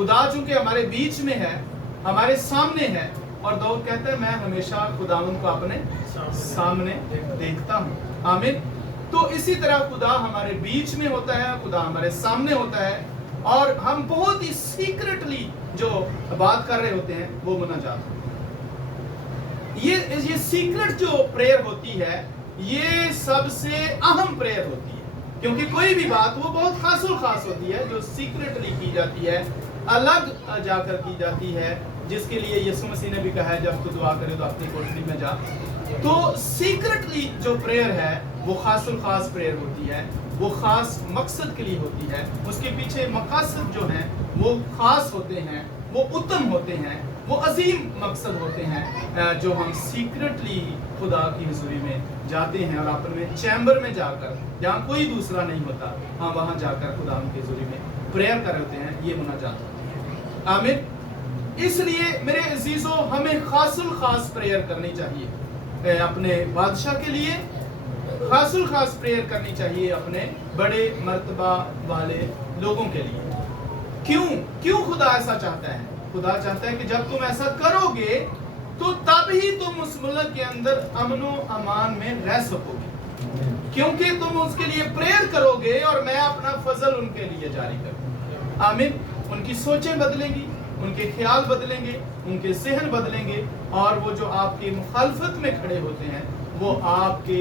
خدا چونکہ ہمارے بیچ میں ہے، ہمارے سامنے ہے، اور داؤد کہتا ہے میں ہمیشہ خداوند کو اپنے سامنے دیکھتا ہوں. آمین. تو اسی طرح خدا ہمارے بیچ میں ہوتا ہے، خدا ہمارے سامنے ہوتا ہے، اور ہم بہت ہی سیکرٹلی جو بات کر رہے ہوتے ہیں وہ مناجات. یہ سیکرٹ جو پریئر ہوتی ہے یہ سب سے اہم پریئر ہوتی ہے، کیونکہ کوئی بھی بات وہ بہت خاص الخاص ہوتی ہے جو سیکرٹلی کی جاتی ہے، الگ جا کر کی جاتی ہے، جس کے لیے یسوع مسیح نے بھی کہا ہے جب تو دعا کرے تو اپنی کوٹری میں جا. تو سیکرٹلی جو پریئر ہے وہ خاص الخاص پریئر ہوتی ہے، وہ خاص مقصد کے لیے ہوتی ہے، اس کے پیچھے مقاصد جو ہیں وہ خاص ہوتے ہیں، وہ اتم ہوتے ہیں، وہ عظیم مقصد ہوتے ہیں، جو ہم سیکرٹلی خدا کی حضوری میں جاتے ہیں اور اپنے چیمبر میں جا کر جہاں کوئی دوسرا نہیں ہوتا، ہاں وہاں جا کر خدا کی حضوری میں پریئر کر رہے ہوتے ہیں. یہ مناجات ہوتی ہے. آمین. اس لیے میرے عزیزوں ہمیں خاص الخاص پریئر کرنی چاہیے اپنے بادشاہ کے لیے، خاص الخاص پریئر کرنی چاہیے اپنے بڑے مرتبہ والے لوگوں کے لیے. کیوں خدا ایسا چاہتا ہے؟ خدا چاہتا ہے کہ جب تم ایسا کرو گے تو تب ہی تم اس ملک کے اندر امن و امان میں رہ سکو گے، کیونکہ تم اس کے لیے پریئر کرو گے اور میں اپنا فضل ان کے لیے جاری کروں. آمین. ان کی سوچیں بدلیں گی، ان کے خیال بدلیں گے، ان کے ذہن بدلیں گے، اور وہ جو آپ کی مخالفت میں کھڑے ہوتے ہیں وہ آپ کے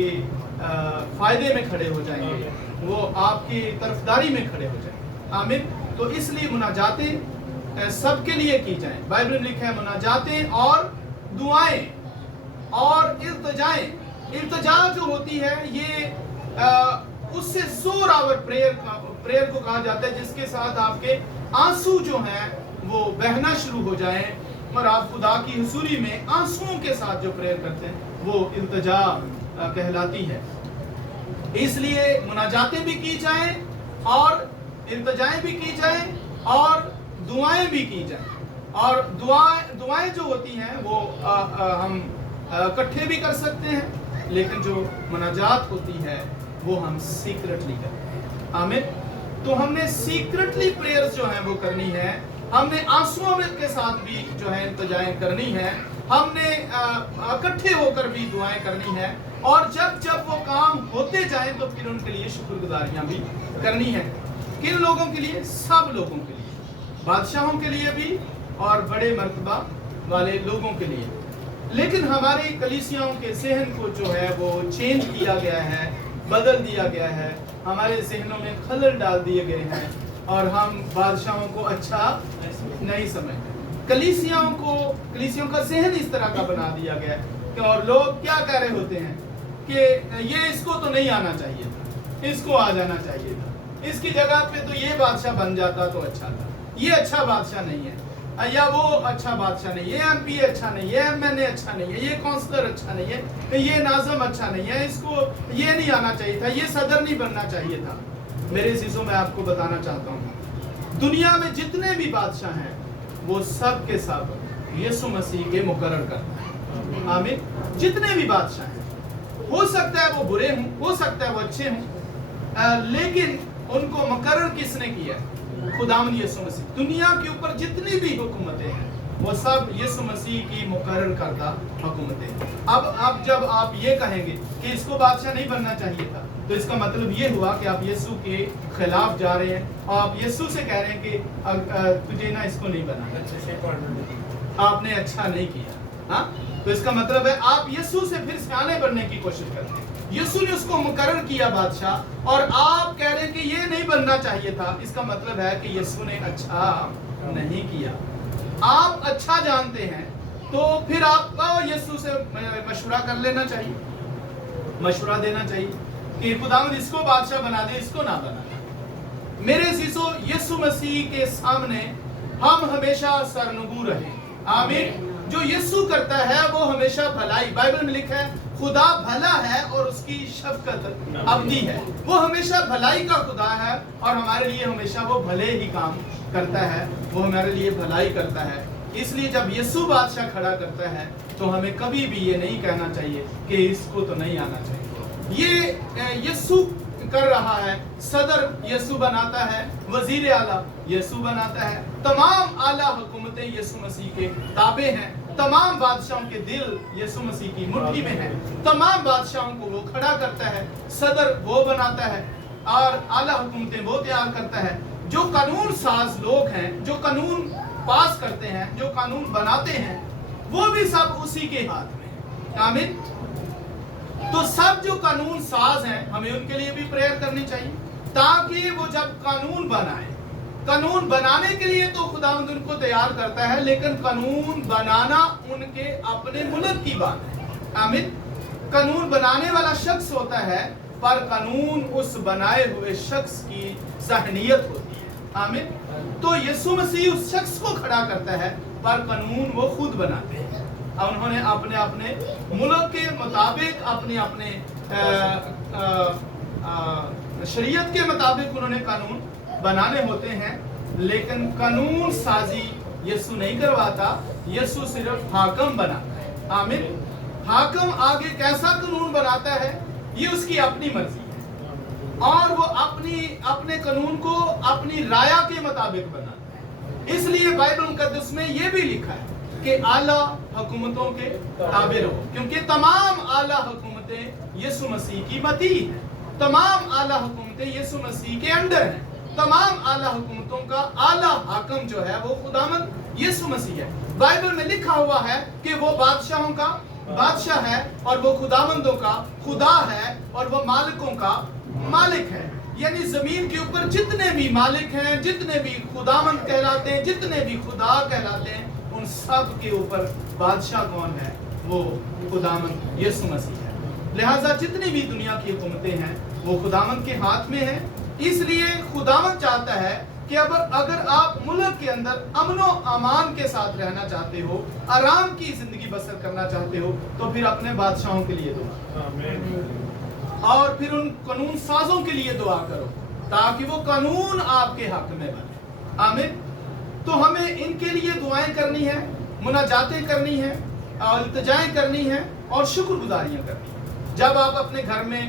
فائدے میں کھڑے ہو جائیں گے، وہ آپ کی طرفداری میں کھڑے ہو جائیں گے. آمین. تو اس لیے مناجاتیں سب کے لیے کی جائیں. بائبل میں لکھا ہے مناجاتیں اور دعائیں اور التجائیں. التجا جو ہوتی ہے یہ اس سے زور آور پریئر کو کہا جاتا ہے جس کے ساتھ آپ کے آنسو جو ہیں وہ بہنا شروع ہو جائیں اور آپ خدا کی حضوری میں آنسوؤں کے ساتھ جو پریئر کرتے ہیں وہ التجا کہلاتی ہے. اس لیے مناجاتیں بھی کی جائیں اور التجائیں بھی کی جائیں اور دعائیں بھی کی جائیں. اور دعائیں جو ہوتی ہیں وہ ہم اکٹھے بھی کر سکتے ہیں، لیکن جو مناجات ہوتی ہے وہ ہم سیکرٹلی کرتے ہیں. آمین. تو ہم نے سیکرٹلی پریئرز جو ہیں وہ کرنی ہے، ہم نے آنسوؤں کے ساتھ بھی جو ہے التجائیں کرنی ہے، ہم نے اکٹھے ہو کر بھی دعائیں کرنی ہے، اور جب وہ کام ہوتے جائیں تو پھر ان کے لیے شکر گزاریاں بھی کرنی ہے. کن لوگوں کے لیے؟ سب لوگوں کے لیے، بادشاہوں کے لیے بھی اور بڑے مرتبہ والے لوگوں کے لیے. لیکن ہماری کلیسیاؤں کے ذہن کو جو ہے وہ چینج کیا گیا ہے، بدل دیا گیا ہے، ہمارے ذہنوں میں خلل ڈال دیے گئے ہیں اور ہم بادشاہوں کو اچھا نہیں سمجھتے. کلیسیوں کا ذہن اس طرح کا بنا دیا گیا ہے کہ اور لوگ کیا کہہ رہے ہوتے ہیں کہ یہ اس کو تو نہیں آنا چاہیے تھا، اس کو آ جانا چاہیے تھا، اس کی جگہ پہ تو یہ بادشاہ بن جاتا تو اچھا تھا، یہ اچھا بادشاہ نہیں ہے، یا وہ اچھا بادشاہ نہیں، یہ ایم پی اے اچھا نہیں ہے، ایم این اے اچھا نہیں ہے، یہ کونسلر اچھا نہیں ہے، یہ ناظم اچھا نہیں ہے، اس کو یہ نہیں آنا چاہیے تھا، یہ صدر نہیں بننا چاہیے تھا. میرے عزیزوں میں آپ کو بتانا چاہتا ہوں دنیا میں جتنے بھی بادشاہ ہیں وہ سب کے سب یسوع مسیح کے مقرر کرتا ہے. آمین. جتنے بھی بادشاہ ہیں، ہو سکتا ہے وہ برے ہوں، ہو سکتا ہے وہ اچھے ہوں، لیکن ان کو مقرر کس نے کیا؟ خداوند یسوع مسیح. دنیا کے اوپر جتنی بھی حکومتیں ہیں وہ سب یسوع مسیح کی مقرر کردہ حکومتیں ہیں. اب جب آپ یہ کہیں گے کہ اس کو بادشاہ نہیں بننا چاہیے تھا تو اس کا مطلب یہ ہوا کہ آپ یسوع کے خلاف جا رہے ہیں اور آپ یسوع سے کہہ رہے ہیں کہ تجھے نا اس کو نہیں بنانا، آپ نے اچھا نہیں کیا. ہاں، تو اس کا مطلب ہے آپ یسوع سے پھر سیانے بننے کی کوشش کرتے ہیں. یسوع نے اس کو مقرر کیا بادشاہ اور آپ کہہ رہے ہیں کہ یہ نہیں بننا چاہیے تھا. اس کا مطلب ہے کہ یسوع نے اچھا نہیں کیا. آپ اچھا جانتے ہیں تو پھر آپ کو یسوع سے مشورہ کر لینا چاہیے، مشورہ دینا چاہیے کہ خداوند اس کو بادشاہ بنا دے، اس کو نہ بنا دے. میرے عزیزو، یسوع مسیح کے سامنے ہم ہمیشہ سرنگو رہیں. آمین. جو یسوع کرتا ہے وہ ہمیشہ بھلائی. بائبل میں لکھا ہے خدا بھلا ہے اور اس کی شفقت ابدی ہے. وہ ہمیشہ بھلائی کا خدا ہے اور ہمارے لیے ہمیشہ وہ بھلے ہی کام کرتا ہے، وہ ہمارے لیے بھلائی کرتا ہے. اس لیے جب یسوع بادشاہ کھڑا کرتا ہے تو ہمیں کبھی بھی یہ نہیں کہنا چاہیے کہ اس کو تو نہیں آنا چاہیے. یہ یسوع कर रहा है। सदर यीशु बनाता है, वजीर आला यीशु बनाता है। तमाम आला हुकूमतें यीशु मसीह के ताबे हैं। तमाम बादशाहों के दिल यीशु मसीह की मुट्ठी में है। तमाम बादशाहों को वो खड़ा करता है, सदर वो बनाता है और आला हुकूमतें वो तैयार करता है। जो कानून साज लोग हैं, जो कानून पास करते हैं, जो कानून बनाते हैं, वो भी सब उसी के हाथ में है। आमीन। तो सब जो कानून साज हैं, हमें उनके लिए भी प्रेयर करनी चाहिए, ताकि वो जब कानून बनाए, कानून बनाने के लिए तो खुदावंद उनको तैयार करता है, लेकिन कानून बनाना उनके अपने मुल्क की बात है। आमीन। कानून बनाने वाला शख्स होता है, पर कानून उस बनाए हुए शख्स की सहनियत होती है। आमीन। तो यीशु मसीह उस शख्स को खड़ा करता है, पर कानून वो खुद बनाते हैं। और उन्होंने अपने अपने मुल्क के मुताबिक, अपने अपने शरीयत के मुताबिक उन्होंने कानून बनाने होते हैं, लेकिन कानून साजी यीशु नहीं करवाता, यीशु सिर्फ हाकम बनाता है। आमीन। हाकम आगे कैसा कानून बनाता है, ये उसकी अपनी मर्जी है, और वो अपने कानून को अपनी राया के मुताबिक बनाता है। इसलिए बाइबल मुकद्दस में ये भी लिखा है कि आला हुकूमतों के ताबे रहो, क्योंकि तमाम आला हुकूमतें यीशु मसीह की मती हैं। तमाम आला हुकूमतें यीशु मसीह के अंडर हैं। तमाम आला हुकूमतों का आला हाकम जो है वो खुदावंद यीशु मसीह है। बाइबल में लिखा हुआ है कि वो बादशाहों का बादशाह है, और वो खुदावंदों का खुदा है, और वो मालिकों का मालिक है। यानी जमीन के ऊपर जितने भी मालिक हैं, जितने भी खुदावंद कहलाते हैं, जितने भी खुदा कहलाते हैं, उन सब के ऊपर बादशाह कौन है? वो खुदावंद यीशु मसीह है। लिहाजा जितनी भी दुनिया की हुकूमतें हैं वो खुदावंद के हाथ में है। इसलिए खुदावंद चाहता है कि अगर आप मुल्क के अंदर अमनो अमान के साथ रहना चाहते हो, आराम की जिंदगी बसर करना चाहते हो, तो फिर अपने बादशाहों के लिए दुआ, और फिर उन कानून साजों के लिए दुआ करो, ताकि वो कानून आपके हक में बने। आमीन। तो हमें इनके लिए दुआएं करनी है, मुनाजातें करनी है, इल्तिजाएं करनी है, और शुक्रगुजारियां करनी है। जब आप अपने घर में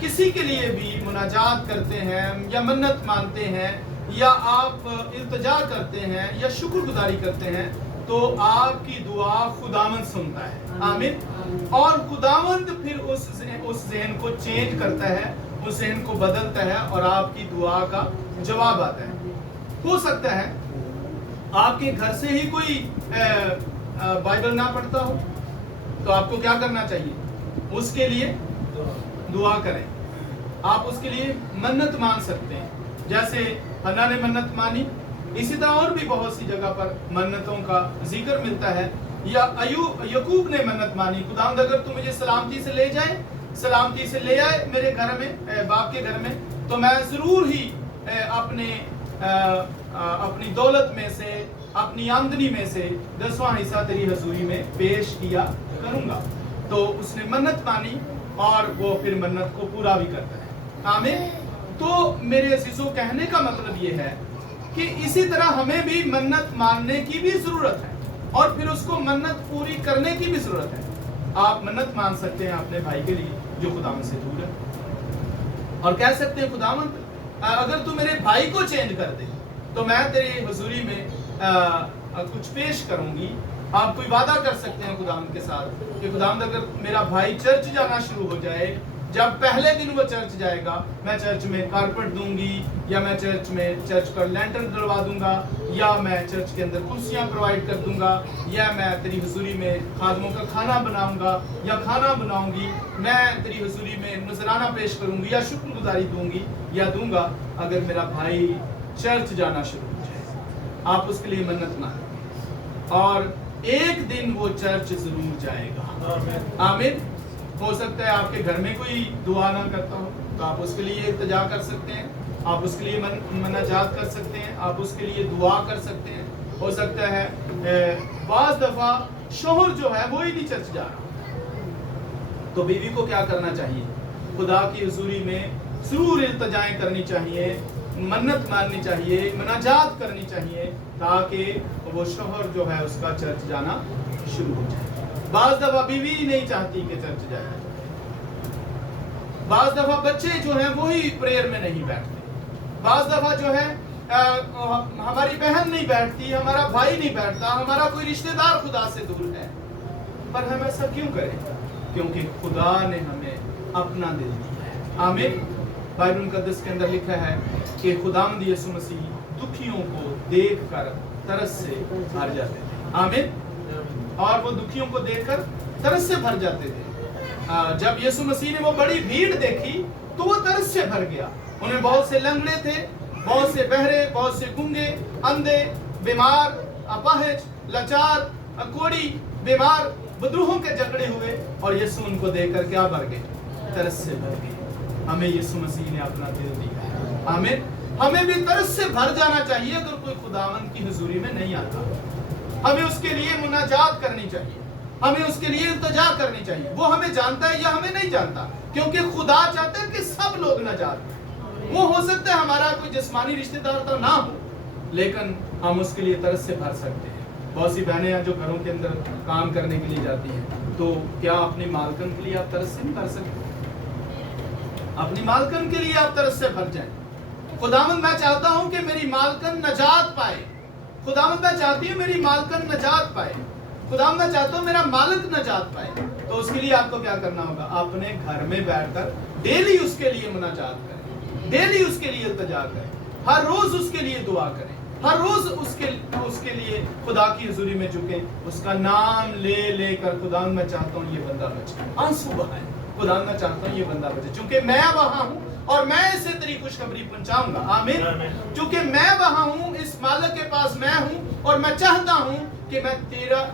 किसी के लिए भी मुनाजात करते हैं, या मन्नत मांगते हैं, या आप इल्तिजा करते हैं, या शुक्रगुजारी करते हैं, तो आपकी दुआ खुदावंद सुनता है। आमीन। और खुदावंद फिर उस ज़हन को चेंज करता है, उस ज़हन को बदलता है, और आपकी दुआ का जवाब आता है। हो सकता है आपके घर से ही कोई बाइबल ना पढ़ता हो, तो आपको क्या करना चाहिए? उसके लिए दुआ करें। आप उसके लिए मन्नत मांग सकते हैं, जैसे हन्ना ने मन्नत मानी। इसी तरह और भी बहुत सी जगह पर मन्नतों का जिक्र मिलता है। या यकूब ने मन्नत मानी, खुदावंद अगर तू मुझे सलामती से ले जाए, सलामती से ले आए मेरे घर में, बाप के घर में, तो मैं जरूर ही अपनी दौलत में से, अपनी आमदनी में से 10वां हिस्सा तेरी हजूरी में पेश किया करूंगा। तो उसने मन्नत मानी, और वो फिर मन्नत को पूरा भी करता है। आमीन। तो मेरे अजीजों, कहने का मतलब ये है कि इसी तरह हमें भी मन्नत मानने की भी जरूरत है, और फिर उसको मन्नत पूरी करने की भी जरूरत है। आप मन्नत मान सकते हैं अपने भाई के लिए जो खुदावंद से दूर है, और कह सकते हैं खुदावंद अगर तू मेरे भाई को चेंज कर दे, तो मैं तेरी हुजूरी में कुछ पेश करूंगी। आप कोई वादा कर सकते हैं खुदावंद के साथ कि खुदावंद अगर मेरा भाई चर्च जाना शुरू हो जाए, जब पहले दिन वो चर्च जाएगा, मैं चर्च में कारपेट दूंगी, या मैं चर्च पर लैंटर्न डलवा दूंगा, या मैं चर्च के अंदर कुर्सियां प्रोवाइड कर दूंगा, या मैं तेरी हुजूरी में खादमों का खाना बनाऊंगा या खाना बनाऊंगी, मैं तेरी हुजूरी में नजराना पेश करूंगी या शुक्रगुजारी दूंगी या दूंगा अगर मेरा भाई चर्च जाना शुरू हो जाए। आप उसके लिए मन्नत मांगे, और एक दिन वो चर्च जरूर जाएगा। आमीन। हो सकता है आपके घर में कोई दुआ ना करता हो, तो आप उसके लिए इल्तिजा कर सकते हैं, आप उसके लिए मनाजात कर सकते हैं, आप उसके लिए दुआ कर सकते हैं। हो सकता है बाज़ दफा शोहर जो है वो ही नहीं चर्च जा रहा, तो बीवी को क्या करना चाहिए? खुदा की हुजूरी में जरूर इल्तिजाएं करनी चाहिए, मन्नत माननी चाहिए, मनाजात करनी चाहिए, ताकि वो शोहर जो है उसका चर्च जाना शुरू हो जाए। बाज़ दफा बीवी नहीं चाहती कि चर्च जाए, बाज दफा बच्चे जो हैं वही प्रेयर में नहीं बैठते, बाज दफा जो है हमारी बहन नहीं बैठती, हमारा भाई नहीं बैठता, हमारा कोई रिश्तेदार खुदा से दूर है। पर हम ऐसा क्यों करें? क्योंकि खुदा ने हमें अपना दिल दिया है। आमीन। बाइबल मुकद्दस के अंदर लिखा है कि खुदावंद यीशु मसीह दुखियों को देखकर तरस से भर जाते थे। आमीन। और वो दुखियों को देखकर तरस से भर जाते थे। जब यीशु मसीह ने वो बड़ी भीड़ देखी तो वो तरस से भर गया। उनमें बहुत से लंगड़े थे, बहुत से बहरे, बहुत से गूंगे, अंधे, बीमार, अपाहिज, लाचार, कोढ़ी, बीमार, बदरूहों के जकड़े हुए, और यीशु उनको देखकर क्या भर गए? तरस से भर गए। हमें यीशु मसीह ने अपना दिल दिया है। आमीन। हमें भी तरस से भर जाना चाहिए अगर कोई खुदावंद की हुजूरी में नहीं आता। हमें उसके लिए मुनाजात करनी चाहिए, हमें उसके लिए इल्तिजा करनी चाहिए। वो हमें जानता है या हमें नहीं जानता, क्योंकि खुदा चाहता है कि सब लोग नजात पाएं। वो हो सकता है हमारा कोई जिस्मानी रिश्तेदार तो ना हो, लेकिन हम उसके लिए तरस से भर सकते हैं। बहुत सी बहनें हैं जो घरों के अंदर काम करने के लिए जाती हैं, तो क्या अपनी मालकन के लिए आप तरस से नहीं भर सकते? अपनी मालकन के लिए आप तरस से भर जाएं। खुदावंद मैं चाहता हूं कि मेरी मालकन नजात पाए, खुदावंद मैं चाहती हूँ मेरी मालकन नजात पाए, खुदावंद मैं चाहता हूँ मेरा मालिक नजात पाए। तो उसके लिए आपको क्या करना होगा? अपने घर में बैठकर डेली उसके लिए मुनाजात करें, डेली उसके लिए इल्तिजा करें, हर रोज उसके लिए दुआ करें, हर रोज उसके लिए खुदा की हुजूरी में झुकें, उसका नाम ले लेकर खुदावंद मैं चाहता हूँ ये बंदा बचे, आंसू बहाएं, खुदावंद मैं चाहता हूँ ये बंदा बचे, क्योंकि मैं वहां हूँ और मैं इसे तेरी खुशखबरी पहुंचाऊंगा। आमीन। क्योंकि मैं वहां हूँ, इस मालिक के पास मैं हूँ, और मैं चाहता हूँ कि मैं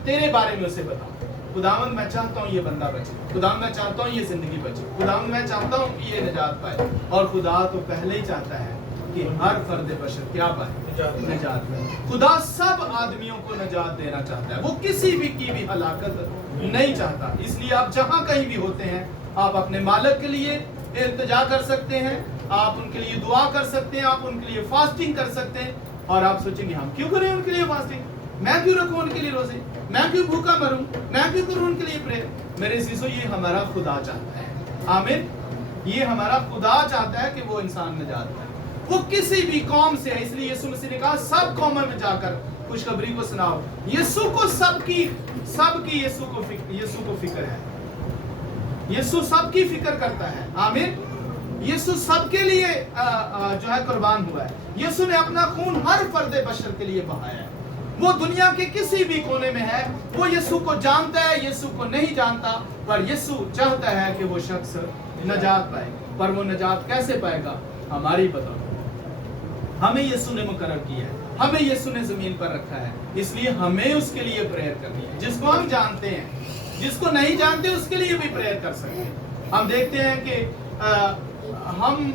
तेरे बारे में उसे बताऊं। खुदावंद मैं चाहता हूँ ये बंदा बचे, खुदावंद मैं चाहता हूँ ये जिंदगी बचे, खुदावंद मैं चाहता हूँ कि ये नजात पाए। और खुदा तो पहले ही चाहता है कि हर फर्द बशर क्या पाए? नजात पाए। खुदा सब आदमियों को नजात देना चाहता है, वो किसी भी की भी हलाकत नहीं चाहता। इसलिए आप जहां कहीं भी होते हैं, आप अपने मालिक के लिए इल्तिजा कर सकते हैं, आप उनके लिए दुआ कर सकते हैं, आप उनके लिए फास्टिंग कर सकते हैं। और आप सोचेंगे हम क्यों करें उनके लिए फास्टिंग, मैं क्यों रखूं उनके लिए रोजे, मैं क्यों भूखा मरूं, मैं क्यों करूं उनके लिए प्रेयर? मेरे अजीजों, ये हमारा खुदा चाहता है। आमीन। ये हमारा खुदा चाहता है कि वो इंसान नजात पाए, वो किसी भी कौम से है। इसलिए यीशु मसीह ने कहा सब कौमों में जाकर खुशखबरी को सुनाओ। यीशु को सबकी यीशु को फिक्र है, यीशु सबकी फिक्र करता है। आमीन। यीशु सबके लिए जो है कुर्बान हुआ है। यीशु ने अपना खून हर फर्द बशर के लिए बहाया है। वो दुनिया के किसी भी कोने में है, वो यीशु को जानता है, यीशु को नहीं जानता, पर यीशु चाहता है कि वो शख्स नजात पाए। पर वो नजात कैसे पाएगा? हमारी बदौलत। हमें यीशु ने मुकर्रर किया है, हमें यीशु ने जमीन पर रखा है, इसलिए हमें उसके लिए प्रेयर करनी है। जिसको हम जानते हैं, जिसको नहीं जानते उसके लिए भी प्रेयर कर सकते हैं। हम देखते हैं कि हम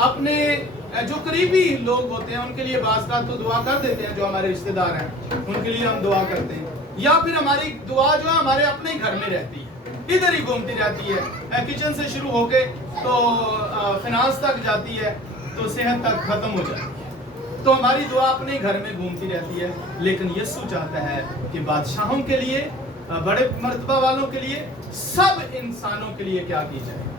अपने जो करीबी लोग होते हैं उनके लिए बाज़ तो दुआ कर देते हैं, जो हमारे रिश्तेदार हैं उनके लिए हम दुआ करते हैं, या फिर हमारी दुआ जो है हमारे अपने घर में रहती है, इधर ही घूमती रहती है, किचन से शुरू होके तो फिनांस तक जाती है, तो सेहत तक खत्म हो जाती है। तो हमारी दुआ अपने घर में घूमती रहती है। लेकिन यीशु चाहता है कि बादशाहों के लिए, बड़े मर्तबा वालों के लिए, सब इंसानों के लिए क्या की जाए?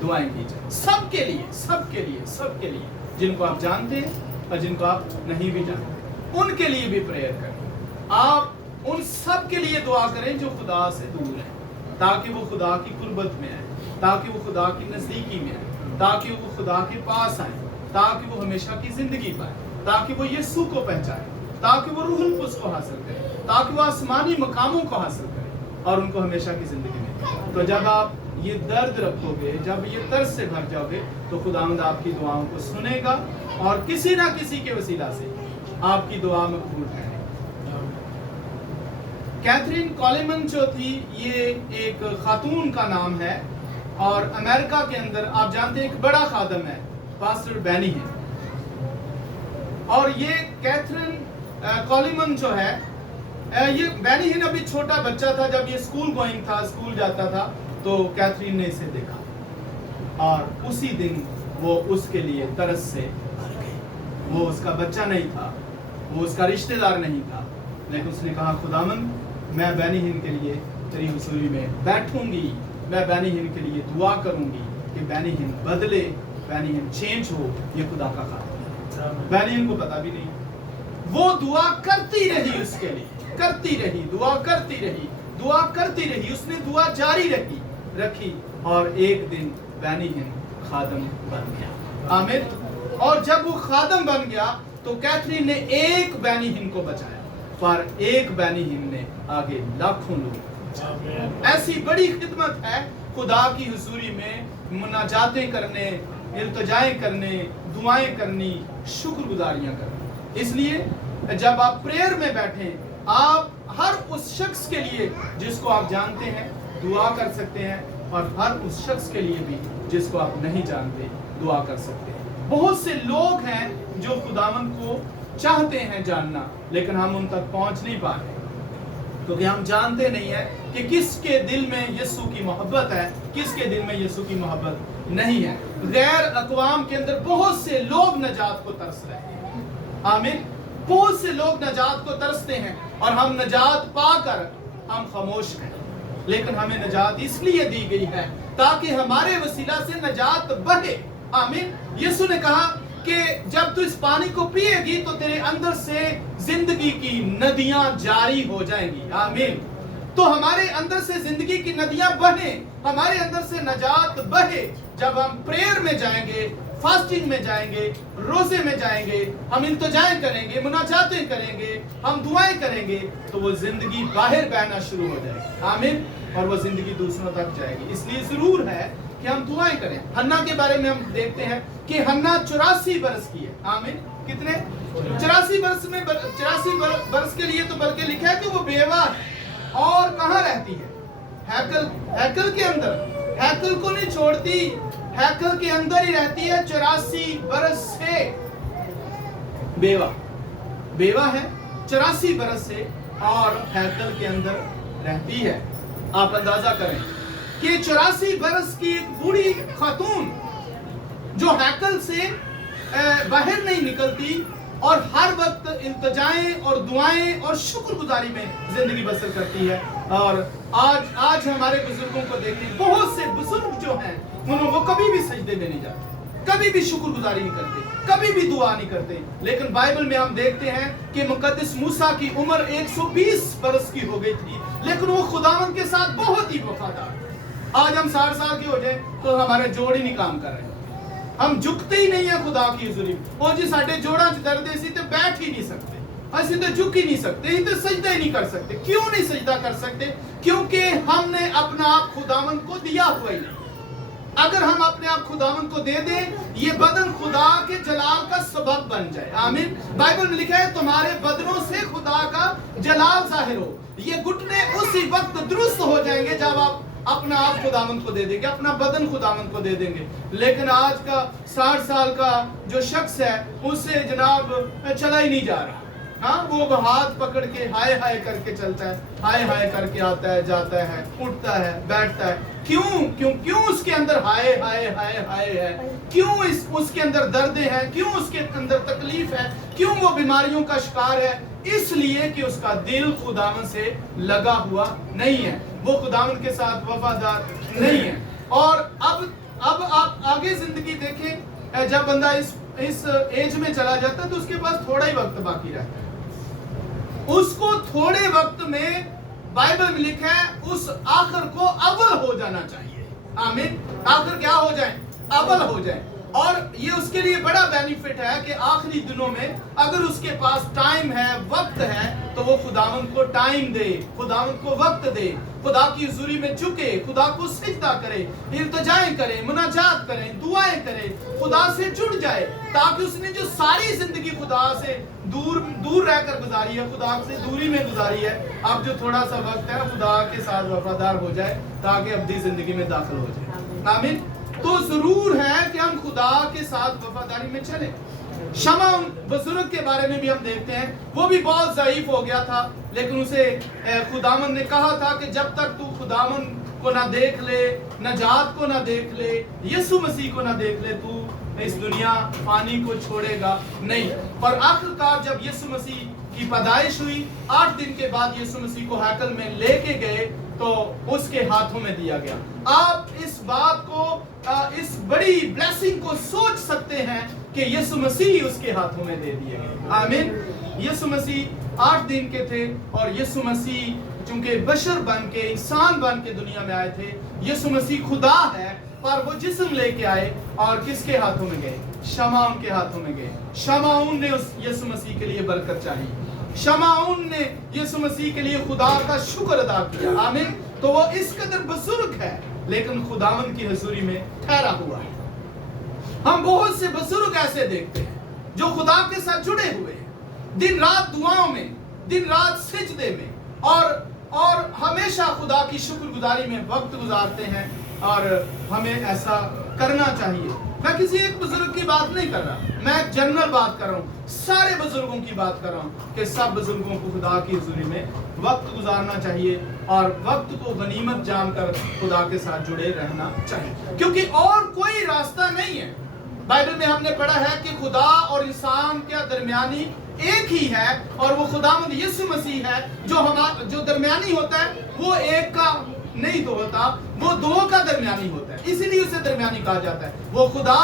दुआएं की जाए। सबके लिए, सबके लिए, सबके लिए, जिनको आप जानते हैं और जिनको आप नहीं भी जानते, उनके लिए भी प्रेयर करें। आप उन सब के लिए दुआ करें जो खुदा से दूर हैं, ताकि वो खुदा की कुर्बत में आए, ताकि वो खुदा की नजदीकी में आए, ताकि वो खुदा के पास आए, ताकि वो हमेशा की जिंदगी पाए, ताकि वो यीशु को पहचाने, ताकि वो रूहुल कुद्स को हासिल करें, ताकि वो आसमानी मकामों को हासिल करें और उनको हमेशा की जिंदगी में। तो जब आप ये दर्द रखोगे, जब ये तरस से भर जाओगे, तो खुदावंद आपकी दुआओं को सुनेगा और किसी ना किसी के वसीला से आपकी दुआ मकबूल है। कैथरीन कोलेमन जो थी, ये एक खातून का नाम है और अमेरिका के अंदर आप जानते हैं एक बड़ा खादम है, पास्टर बैनी है। और ये कैथरीन कोलेमन जो है, ये बैनी हिन अभी छोटा बच्चा था, जब ये स्कूल गोइंग था, स्कूल जाता था, तो कैथरीन ने इसे देखा और उसी दिन वो उसके लिए तरस से भर गई। वो उसका बच्चा नहीं था, वो उसका रिश्तेदार नहीं था, लेकिन उसने कहा खुदावंद मैं बैनी हिन के लिए तेरी हुजूरी में बैठूंगी, मैं बैनी हिन के लिए दुआ करूंगी, कि बेनिहिन बदले, बेनिहिन चेंज हो, ये खुदा का काम है। बेनिहिन को पता भी नहीं, वो दुआ करती रही, उसके लिए करती रही, दुआ करती रही, दुआ करती रही, उसने दुआ जारी रखी और एक दिन बेनिहिन खादम बन गया। आमीन। और जब वो खादम बन गया तो कैथरीन ने एक बेनिहिन को बचाया, पर एक बेनिहिन ने आगे लाखों लोग। ऐसी बड़ी खिदमत है खुदा की हुजूरी में मुनाजातें करने, इल्तिजाएं करने, दुआएं करनी, शुक्रगुजारियां करनी। इसलिए जब आप प्रेयर में बैठें, आप हर उस शख्स के लिए जिसको आप जानते हैं दुआ कर सकते हैं, और हर उस शख्स के लिए भी जिसको आप नहीं जानते दुआ कर सकते हैं। बहुत से लोग हैं जो खुदावंद को चाहते हैं जानना, लेकिन हम उन तक पहुंच नहीं पा रहे, क्योंकि हम जानते नहीं है कि किसके दिल में यीशु की मोहब्बत है, किसके दिल में यीशु की मोहब्बत नहीं है। गैर अक़वाम के अंदर बहुत से लोग नजात को तरस रहे हैं। आमीन। बहुत से लोग नजात को तरसते हैं और हम नजात पाकर हम खामोश हैं, लेकिन हमें नजात इसलिए दी गई है ताकि हमारे वसीला से नजात बहे। आमीन। यीशु ने कहा कि जब तू इस पानी को पिएगी तो तेरे अंदर से जिंदगी की नदियां जारी हो जाएंगी। आमीन। तो हमारे अंदर से जिंदगी की नदियां बहे, हमारे अंदर से नजात बहे। जब हम प्रेयर में जाएंगे, फास्टिंग में जाएंगे, रोजे में जाएंगे, हम इल्तिजाएं करेंगे, मुनाजातें करेंगे, हम दुआएं करेंगे, तो वो जिंदगी बाहर बहना शुरू हो जाएगी। आमीन। और वो जिंदगी दूसरों तक जाएगी। इसलिए जरूर है कि हम दुआएं करें। हन्ना के बारे में हम देखते हैं कि हन्ना 84 बरस की है। आमीन। कितने? 84 बरस में 84 बरस के लिए तो बल्कि लिखा है कि वो बेवा है। और कहाँ रहती है? हैकल के अंदर। हैकल को नहीं छोड़ती, हैकल के अंदर ही रहती है 84 बरस से। बेवा है 84 बरस से और हैकल के अंदर रहती है। आप अंदाजा करें कि 84 बरस की एक बूढ़ी खातून जो हैकल से बाहर नहीं निकलती और हर वक्त इल्तिजाएं और दुआएं और शुक्रगुजारी में जिंदगी बसर करती है। और आज हमारे बुजुर्गों को देखें, बहुत से बुजुर्ग जो हैं वो कभी भी सजदे में नहीं जाते, कभी भी शुक्रगुजारी नहीं करते, कभी भी दुआ नहीं करते। लेकिन बाइबल में हम देखते हैं कि मुकद्दस मूसा की उम्र 120 बरस की हो गई थी, लेकिन वो खुदावंद के साथ बहुत ही वफादार। आज हम 60 साल के हो जाए तो हमारे जोड़ ही नहीं काम कर रहे, हम झुकते ही नहीं है खुदा की हुजूरी। और जी साडे जोड़ा च दर्द है, तो बैठ ही नहीं सकते, असि तो झुक ही नहीं सकते, तो सजदा ही नहीं कर सकते। क्यों नहीं सजदा कर सकते? क्योंकि हमने अपना आप खुदावंद को दिया हुआ ही नहीं। अगर हम अपने आप खुदावंद को दे दें, ये बदन खुदा के जलाल का सबब बन जाए। आमीन। बाइबल में लिखा है तुम्हारे बदनों से खुदा का जलाल जाहिर हो। ये घुटने उसी वक्त दुरुस्त हो जाएंगे जब आप अपना आप खुदावंद को दे देंगे, अपना बदन खुदावंद को दे देंगे। लेकिन आज का 60 साल का जो शख्स है उससे जनाब चला ही नहीं जा रहा। हाँ, वो हाथ पकड़ के हाय हाय करके चलता है, हाय हाय करके आता है, जाता है, उठता है, बैठता है। क्यों उसके अंदर हाय हाय हाय हाय है? क्यों उसके अंदर दर्द है? क्यों उसके अंदर तकलीफ है? क्यों वो बीमारियों का शिकार है? इसलिए कि उसका दिल खुदावंद से लगा हुआ नहीं है, वो खुदावंद के साथ वफादार नहीं है। और अब आप आगे जिंदगी देखें, जब बंदा इस एज में चला जाता है तो उसके पास थोड़ा ही वक्त बाकी रहता है। उसको थोड़े वक्त में बाइबल में लिखा है उस आखिर को अव्वल हो जाना चाहिए। आमीन। आखिर क्या हो जाए? अव्वल हो जाए। और ये उसके लिए बड़ा बेनिफिट है कि आखिरी दिनों में अगर उसके पास टाइम है, वक्त है, तो वो खुदावंद को टाइम दे, खुदावंद को वक्त दे, खुदा की हुजूरी में झुके, खुदा को सिजदा करे, इल्तिजाएं करे, मुनाजात करे, दुआएं करे, खुदा से जुड़ जाए, ताकि उसने जो सारी जिंदगी खुदा से दूर रहकर गुजारी है, खुदा से दूरी में गुजारी है, अब जो थोड़ा सा वक्त है खुदा के साथ वफादार हो जाए ताकि अब्दी जिंदगी में दाखिल हो जाए। आमीन। तो जरूर है कि हम खुदा के साथ वफादारी में चले। शमा बुजुर्ग के बारे में भी हम देखते हैं, वो भी बहुत ज़ईफ हो गया था, लेकिन उसे खुदावंद ने कहा था कि जब तक तू खुदावंद को ना देख ले, नजात को ना देख ले, यीशु मसीह को ना देख ले, तू इस दुनिया पानी को छोड़ेगा नहीं। पर आखिरकार जब यीशु मसीह की पैदाइश हुई, 8 दिन के बाद यीशु मसीह को हैकल में लेके गए, तो उसके हाथों में दिया गया। आप इस बात को, इस बड़ी ब्लेसिंग को सोच सकते हैं कि यीशु मसीह उसके हाथों में दे दिए गए। आमीन। यीशु मसीह 8 दिन के थे और यीशु मसीह चूंकि बशर बन के, इंसान बन के दुनिया में आए थे। यीशु मसीह खुदा है, पर वो जिस्म लेके आए और किसके हाथों में गए? शमाउन के हाथों में गए। शमाउन ने उस यीशु मसीह के लिए बरकत चाहिए। शमाउन ने यीशु मसीह के लिए खुदा का शुक्र अदा किया। आमीन। तो वो इस कदर बुजुर्ग है, लेकिन खुदावंद की हुजूरी में ठहरा हुआ है। हम बहुत से बुजुर्ग ऐसे देखते हैं जो खुदा के साथ जुड़े हुए हैं, दिन रात दुआओं में, दिन रात सिजदे में, और हमेशा खुदा की शुक्रगुजारी में वक्त गुजारते हैं। और हमें ऐसा करना चाहिए। मैं किसी एक बुजुर्ग की बात नहीं कर रहा, मैं एक जनरल बात कर रहा हूँ, सारे बुजुर्गों की बात कर रहा हूँ कि सब बुजुर्गों को खुदा की हुजूरी में वक्त गुजारना चाहिए और वक्त को गनीमत जानकर खुदा के साथ जुड़े रहना चाहिए, क्योंकि और कोई रास्ता नहीं है। बाइबल में हमने पढ़ा है कि खुदा और इंसान के दरमियानी एक ही है, और वो खुदावंद यीशु मसीह है। जो दरमियानी होता है वो एक का नहीं तो होता, वो दो का दरमियानी होता है, इसीलिए उसे दरमियानी कहा जाता है। वो खुदा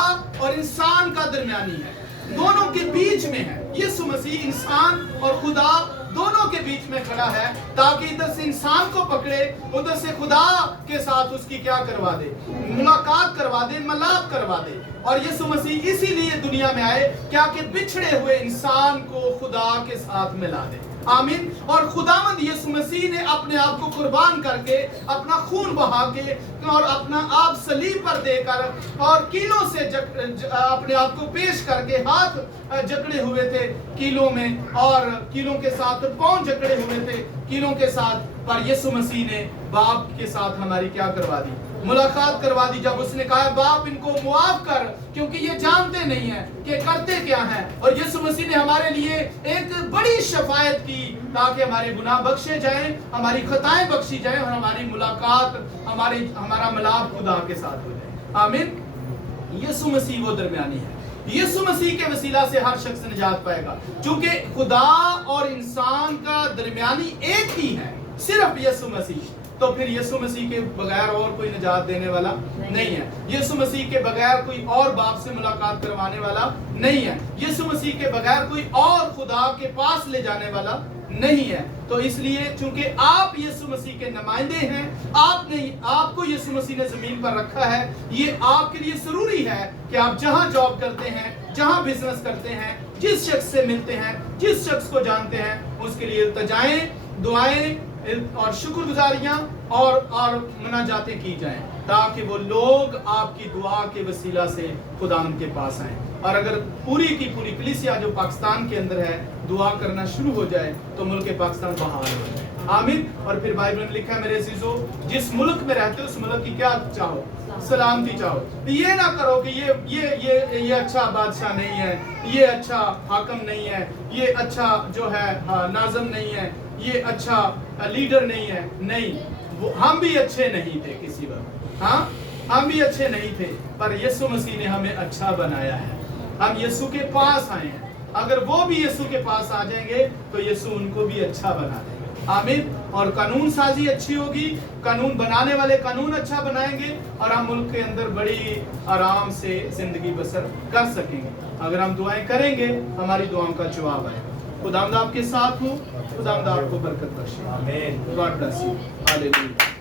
और इंसान का दरमियानी है, दोनों के बीच में है। यीशु मसीह इंसान और खुदा दोनों के बीच में खड़ा है, ताकि इधर से इंसान को पकड़े, उधर से खुदा के साथ उसकी क्या करवा दे? मुलाकात करवा दे, मिलाप करवा दे। और यीशु मसीह इसीलिए दुनिया में आए, क्या कि बिछड़े हुए इंसान को खुदा के साथ मिला दे। आमीन। और खुदावंद यीशु मसीह ने अपने आप को कुर्बान करके, अपना खून बहा के और अपना आप सलीब पर देकर और कीलों से अपने आप को पेश करके, हाथ जकड़े हुए थे कीलों में, और कीलों के साथ पांव जकड़े हुए थे कीलों के साथ, पर यीशु मसीह ने बाप के साथ हमारी क्या करवा दी? मुलाकात करवा दी। जब उसने कहा बाप इनको मुआफ कर, क्योंकि ये जानते नहीं है कि करते क्या हैं। और यीशु मसीह ने हमारे लिए एक बड़ी शफायत की, ताकि हमारे गुनाह बख्शे जाएं, हमारी खताएं बख्शी जाएं और हमारी मुलाकात, हमारा मिलाप खुदा के साथ हो जाए। आमीन। यीशु मसीह वो दरमियानी है। यीशु मसीह के वसीला से हर शख्स निजात पाएगा, क्योंकि खुदा और इंसान का दरमियानी एक ही है, सिर्फ यीशु मसीह। तो फिर यीशु मसीह के बगैर और कोई निजात देने वाला नहीं है। यीशु मसीह के बगैर कोई और बाप से मुलाकात करवाने वाला नहीं है। यीशु मसीह के बगैर कोई और खुदा के पास ले जाने वाला नहीं है। तो इसलिए चूंकि आप यीशु मसीह के नुमाइंदे हैं, आपको यीशु मसीह ने जमीन पर रखा है, ये आपके लिए जरूरी है कि आप जहां जॉब करते हैं, जहां बिजनेस करते हैं, जिस शख्स से मिलते हैं, जिस शख्स को जानते हैं, उसके लिए इल्तिजाएं, दुआएं और शुक्रगुजारियां और मुनाजातें की जाएं, ताकि वो लोग आपकी दुआ के वसीला से खुदा के पास आएं। और अगर पूरी की पूरी कलीसिया जो पाकिस्तान के अंदर है दुआ करना शुरू हो जाए, तो मुल्क पाकिस्तान बहाल हो जाए। आमीन। और फिर बाइबल में लिखा है, मेरे अजीजों, जिस मुल्क में रहते हो उस मुल्क की क्या चाहो? सलामती चाहो। ये ना करो कि ये अच्छा बादशाह नहीं है, ये अच्छा हाकम नहीं है, ये अच्छा जो है नाज़िम नहीं है, ये अच्छा लीडर नहीं है। नहीं, वो हम भी अच्छे नहीं थे किसी वक्त, हाँ हम भी अच्छे नहीं थे, पर यीशु मसीह ने हमें अच्छा बनाया है। हम यीशु के पास आए हैं। अगर वो भी यीशु के पास आ जाएंगे तो यीशु उनको भी अच्छा बना देंगे। आमीन। और कानून साजी अच्छी होगी, कानून बनाने वाले कानून अच्छा बनाएंगे, और हम मुल्क के अंदर बड़ी आराम से जिंदगी बसर कर सकेंगे। अगर हम दुआएं करेंगे, हमारी दुआओं का जवाब आएगा। खुदावंद आपके साथ हो, खुदावंद आपको बरकत बख्शे। आमीन। God bless you. हालेलुया।